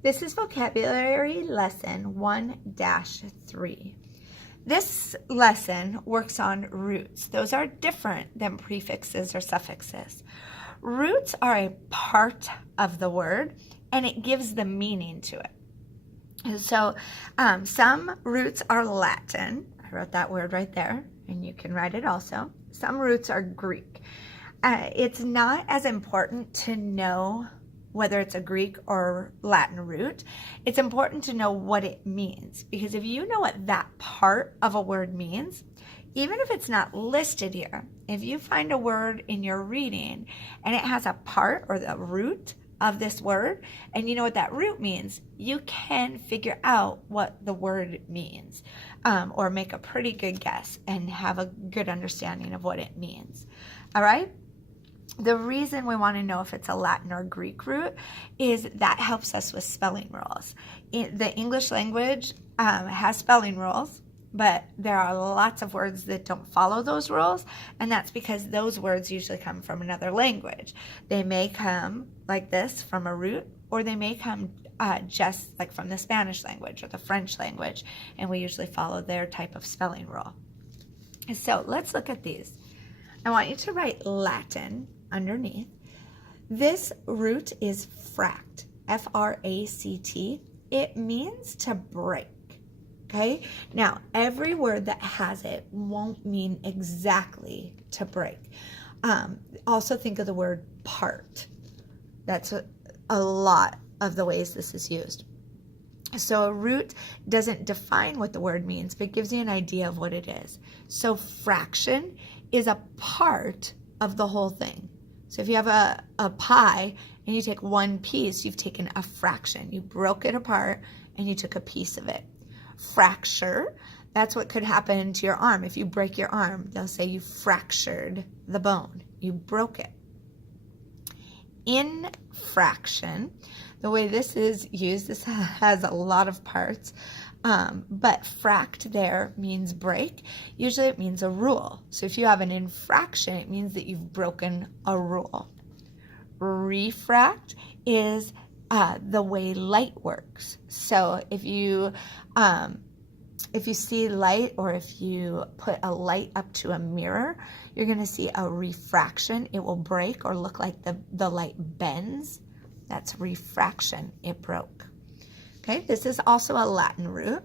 This is vocabulary lesson 1-3. This lesson works on roots. Those are different than prefixes or suffixes. Roots are a part of the word, and it gives the meaning to it. So some roots are Latin. I wrote that word right there, and you can write it also. Some roots are Greek. It's not as important to know whether it's a Greek or Latin root. It's important to know what it means, because if you know what that part of a word means, even if it's not listed here, if you find a word in your reading and it has a part or the root of this word, and you know what that root means, you can figure out what the word means, or make a pretty good guess and have a good understanding of what it means. All right? The reason we want to know if it's a Latin or Greek root is that helps us with spelling rules. The English language has spelling rules, but there are lots of words that don't follow those rules, and that's because those words usually come from another language. They may come like this from a root, or they may come just like from the Spanish language or the French language, and we usually follow their type of spelling rule. So let's look at these. I want you to write Latin underneath. This root is fract, F-R-A-C-T. It means to break. Okay, now every word that has it won't mean exactly to break. Also think of the word part. That's a lot of the ways this is used. So a root doesn't define what the word means, but gives you an idea of what it is. So fraction is a part of the whole thing. So if you have a pie and you take one piece, you've taken a fraction. You broke it apart and you took a piece of it. Fracture, that's what could happen to your arm. If you break your arm, they'll say you fractured the bone. You broke it. Infraction, the way this is used, this has a lot of parts, but fract there means break. Usually it means a rule. So if you have an infraction, it means that you've broken a rule. Refract is the way light works. So if you see light, or if you put a light up to a mirror, you're going to see a refraction. It will break or look like the light bends. That's refraction. It broke. Okay, this is also a Latin root.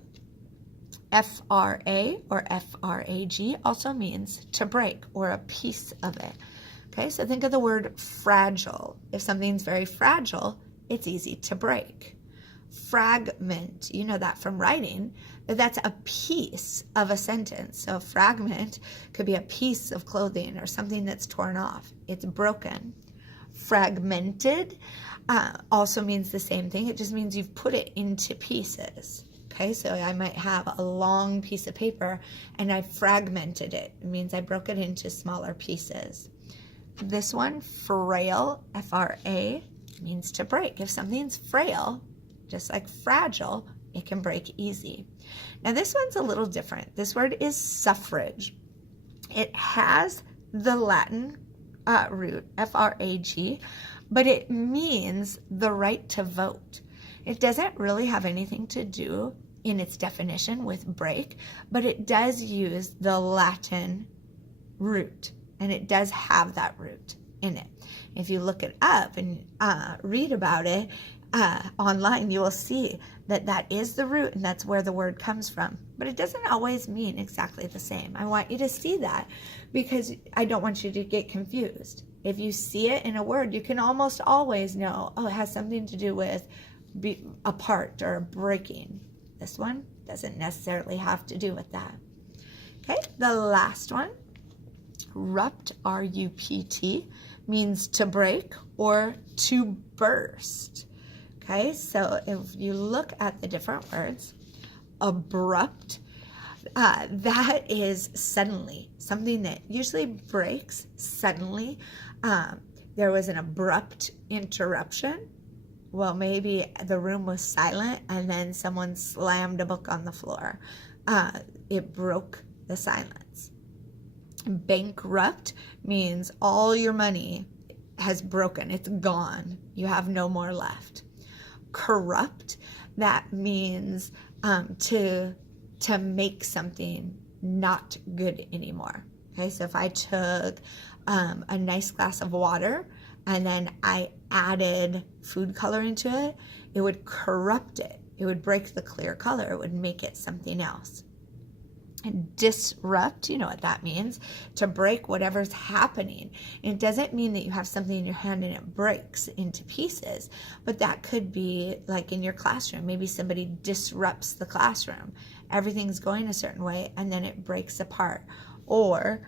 F-R-A or F-R-A-G also means to break or a piece of it. Okay, so think of the word fragile. If something's very fragile, it's easy to break. Fragment, you know that from writing, that's a piece of a sentence. So a fragment could be a piece of clothing or something that's torn off. It's broken. Fragmented also means the same thing. It just means you've put it into pieces. Okay, so I might have a long piece of paper and I fragmented it. It means I broke it into smaller pieces. This one, frail, F-R-A, means to break. If something's frail, just like fragile, it can break easy. Now this one's a little different. This word is suffrage. It has the Latin root, F-R-A-G, but it means the right to vote. It doesn't really have anything to do in its definition with break, but it does use the Latin root, and it does have that root in it. If you look it up and read about it online, you will see that that is the root and that's where the word comes from. But it doesn't always mean exactly the same. I want you to see that because I don't want you to get confused. If you see it in a word, you can almost always know, oh, it has something to do with apart or breaking. This one doesn't necessarily have to do with that. Okay, the last one, rupt, R-U-P-T, means to break or to burst. Okay, so if you look at the different words, abrupt, that is suddenly, something that usually breaks suddenly. There was an abrupt interruption. Well, maybe the room was silent and then someone slammed a book on the floor. It broke the silence. Bankrupt means all your money has broken. It's gone. You have no more left. corrupt, that means to make something not good anymore. Okay, so if I took a nice glass of water and then I added food coloring to it, it would corrupt it. It would break the clear color. It would make it something else. And disrupt, you know what that means, to break whatever's happening. And it doesn't mean that you have something in your hand and it breaks into pieces, but that could be like in your classroom. Maybe somebody disrupts the classroom. Everything's going a certain way and then it breaks apart. Or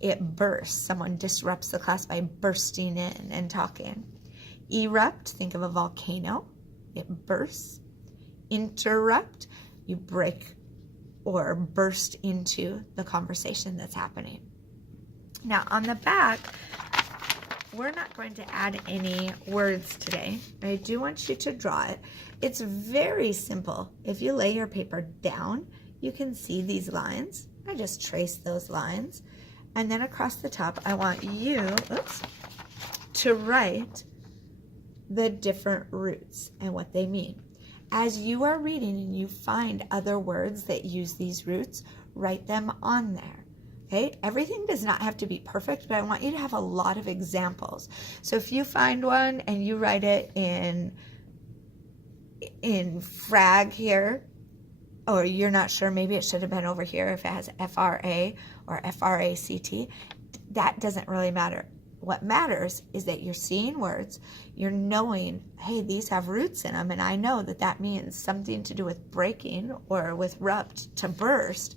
it bursts. Someone disrupts the class by bursting in and talking. Erupt, think of a volcano. It bursts. Interrupt, you break or burst into the conversation that's happening. Now on the back, we're not going to add any words today. I do want you to draw it. It's very simple. If you lay your paper down, you can see these lines. I just trace those lines. And then across the top, I want you to write the different roots and what they mean. As you are reading and you find other words that use these roots, write them on there. Okay? Everything does not have to be perfect, but I want you to have a lot of examples. So if you find one and you write it in frag here, or you're not sure, maybe it should have been over here if it has FRA or FRACT, that doesn't really matter. What matters is that you're seeing words, you're knowing, hey, these have roots in them, and I know that that means something to do with breaking or with rupt, to burst.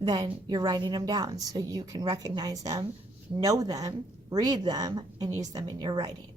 Then you're writing them down so you can recognize them, know them, read them, and use them in your writing.